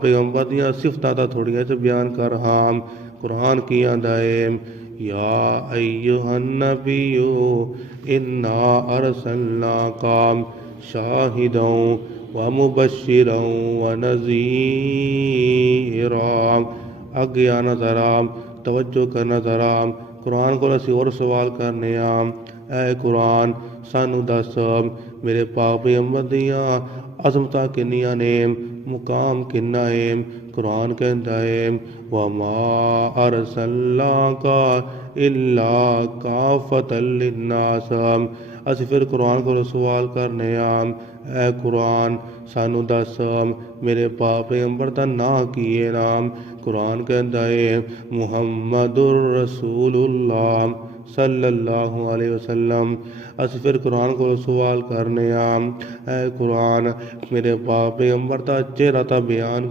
پیغمبر دیاں صفتاں تا تھوڑیاں چ بیان کر ہاں قرآن کی آندا ہے یا ایھا النبی انا ارسلناک شاہدا ومبشرا ونذیرا۔ اگے آنا ذرا توجہ کرنا ذرا، قرآن کو اسی اور سوال کرنے آں، اے قرآن سانو دس میرے پاک پیغمبر دیاں عظمتاں کنیاں نے، مقام کنا ہے۔ قرآن کہندا ہے وما ارسلناک الا کافۃ للناس۔ اسی پھر قرآن کو سوال کرنے آں، اے قرآن سانو دس میرے پاک پیغمبر دا نام کی ہے نام۔ قرآن کہندا ہے محمد الرسول اللہ صلی اللہ علیہ وسلم۔ اسی پھر قرآن کو سوال کرنے آں، اے قرآن میرے پاک پیغمبر دا چہرہ تا بیان